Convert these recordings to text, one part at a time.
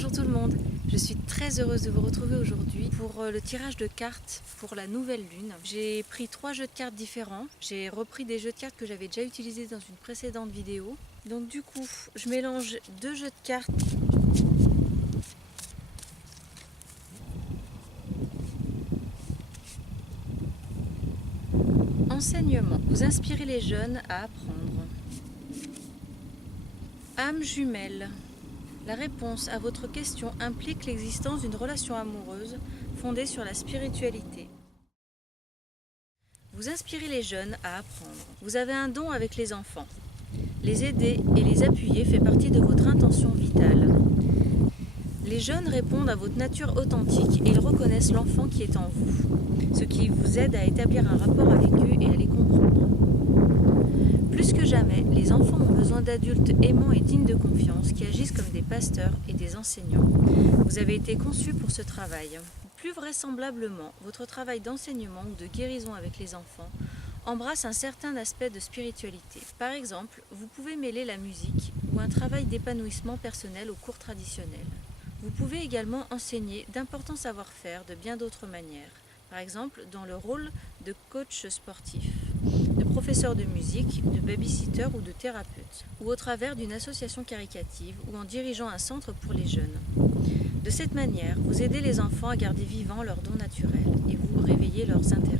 Bonjour tout le monde, je suis très heureuse de vous retrouver aujourd'hui pour le tirage de cartes pour la nouvelle lune. J'ai pris 3 jeux de cartes différents, j'ai repris des jeux de cartes que j'avais déjà utilisés dans une précédente vidéo. Donc du coup, je mélange 2 jeux de cartes. Enseignement, vous inspirez les jeunes à apprendre. Âme jumelle. La réponse à votre question implique l'existence d'une relation amoureuse fondée sur la spiritualité. Vous inspirez les jeunes à apprendre. Vous avez un don avec les enfants. Les aider et les appuyer fait partie de votre intention vitale. Les jeunes répondent à votre nature authentique et ils reconnaissent l'enfant qui est en vous, ce qui vous aide à établir un rapport avec eux et à les comprendre. Plus que jamais, les enfants ont besoin d'adultes aimants et dignes de confiance qui agissent comme des pasteurs et des enseignants. Vous avez été conçus pour ce travail. Plus vraisemblablement, votre travail d'enseignement ou de guérison avec les enfants embrasse un certain aspect de spiritualité. Par exemple, vous pouvez mêler la musique ou un travail d'épanouissement personnel aux cours traditionnels. Vous pouvez également enseigner d'importants savoir-faire de bien d'autres manières, par exemple dans le rôle de coach sportif, de professeur de musique, de babysitter ou de thérapeute, ou au travers d'une association caritative ou en dirigeant un centre pour les jeunes. De cette manière, vous aidez les enfants à garder vivants leurs dons naturels et vous réveillez leurs intérêts.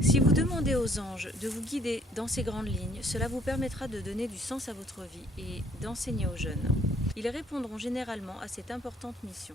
Si vous demandez aux anges de vous guider dans ces grandes lignes, cela vous permettra de donner du sens à votre vie et d'enseigner aux jeunes. Ils répondront généralement à cette importante mission.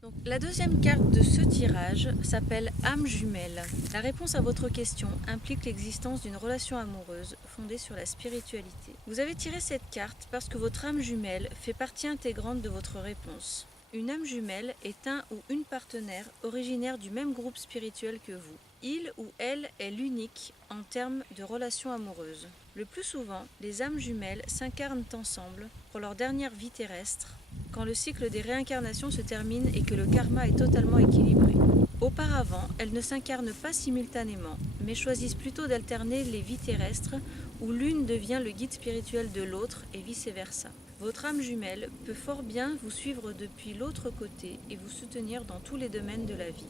Donc, la deuxième carte de ce tirage s'appelle âme jumelle. La réponse à votre question implique l'existence d'une relation amoureuse fondée sur la spiritualité. Vous avez tiré cette carte parce que votre âme jumelle fait partie intégrante de votre réponse. Une âme jumelle est un ou une partenaire originaire du même groupe spirituel que vous. Il ou elle est l'unique en termes de relation amoureuse. Le plus souvent, les âmes jumelles s'incarnent ensemble pour leur dernière vie terrestre, quand le cycle des réincarnations se termine et que le karma est totalement équilibré. Auparavant, elles ne s'incarnent pas simultanément, mais choisissent plutôt d'alterner les vies terrestres où l'une devient le guide spirituel de l'autre et vice-versa. Votre âme jumelle peut fort bien vous suivre depuis l'autre côté et vous soutenir dans tous les domaines de la vie,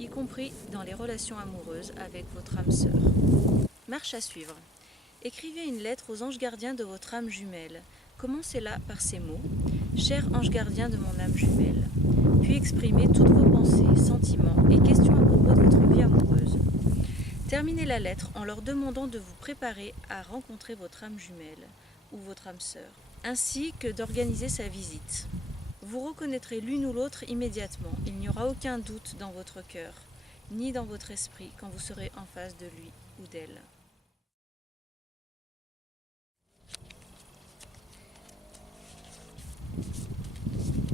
y compris dans les relations amoureuses avec votre âme sœur. Marche à suivre. Écrivez une lettre aux anges gardiens de votre âme jumelle. Commencez-la par ces mots « Cher ange gardien de mon âme jumelle », puis exprimez toutes vos pensées, sentiments et questions à propos de votre vie amoureuse. Terminez la lettre en leur demandant de vous préparer à rencontrer votre âme jumelle ou votre âme sœur, ainsi que d'organiser sa visite. Vous reconnaîtrez l'une ou l'autre immédiatement, il n'y aura aucun doute dans votre cœur, ni dans votre esprit quand vous serez en face de lui ou d'elle.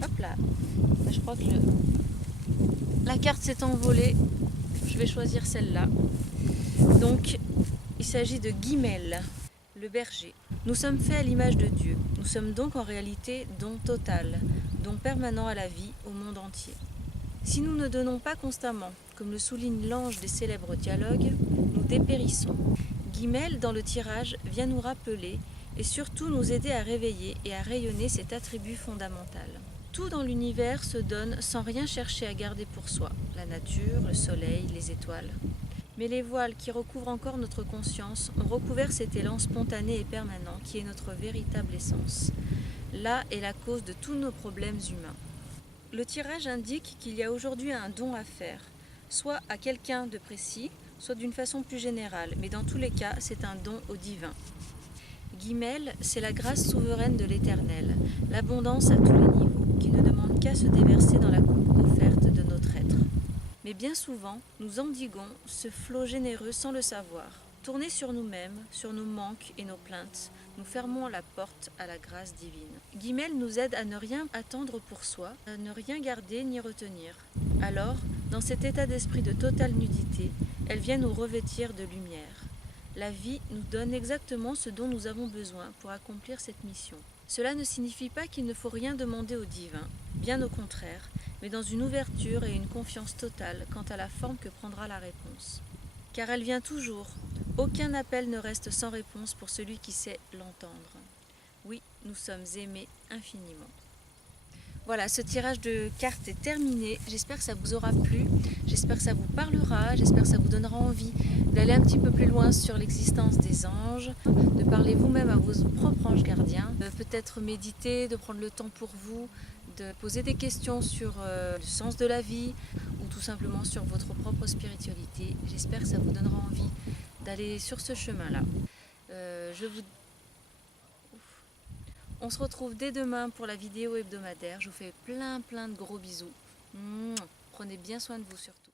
Hop là, je crois que la carte s'est envolée, je vais choisir celle-là. Donc, il s'agit de Guimel, le berger. Nous sommes faits à l'image de Dieu. Nous sommes donc en réalité don total, don permanent à la vie, au monde entier. Si nous ne donnons pas constamment, comme le souligne l'ange des célèbres dialogues, nous dépérissons. Guimel, dans le tirage, vient nous rappeler et surtout nous aider à réveiller et à rayonner cet attribut fondamental. Tout dans l'univers se donne sans rien chercher à garder pour soi, la nature, le soleil, les étoiles. Mais les voiles qui recouvrent encore notre conscience ont recouvert cet élan spontané et permanent qui est notre véritable essence. Là est la cause de tous nos problèmes humains. Le tirage indique qu'il y a aujourd'hui un don à faire, soit à quelqu'un de précis, soit d'une façon plus générale, mais dans tous les cas, c'est un don au divin. Guimel, c'est la grâce souveraine de l'Éternel, l'abondance à tous les niveaux, qui ne demande qu'à se déverser dans la coupe offerte de notre être. Mais bien souvent, nous endiguons ce flot généreux sans le savoir. Tournés sur nous-mêmes, sur nos manques et nos plaintes, nous fermons la porte à la grâce divine. Guimel nous aide à ne rien attendre pour soi, à ne rien garder ni retenir. Alors, dans cet état d'esprit de totale nudité, elle vient nous revêtir de lumière. La vie nous donne exactement ce dont nous avons besoin pour accomplir cette mission. Cela ne signifie pas qu'il ne faut rien demander au divin, bien au contraire, mais dans une ouverture et une confiance totale quant à la forme que prendra la réponse. Car elle vient toujours. Aucun appel ne reste sans réponse pour celui qui sait l'entendre. Oui, nous sommes aimés infiniment. Voilà, ce tirage de cartes est terminé. J'espère que ça vous aura plu, j'espère que ça vous parlera, j'espère que ça vous donnera envie d'aller un petit peu plus loin sur l'existence des anges, de parler vous-même à vos propres anges gardiens, de peut-être méditer, de prendre le temps pour vous, de poser des questions sur le sens de la vie ou tout simplement sur votre propre spiritualité. J'espère que ça vous donnera envie d'aller sur ce chemin-là. On se retrouve dès demain pour la vidéo hebdomadaire. Je vous fais plein de gros bisous. Prenez bien soin de vous surtout.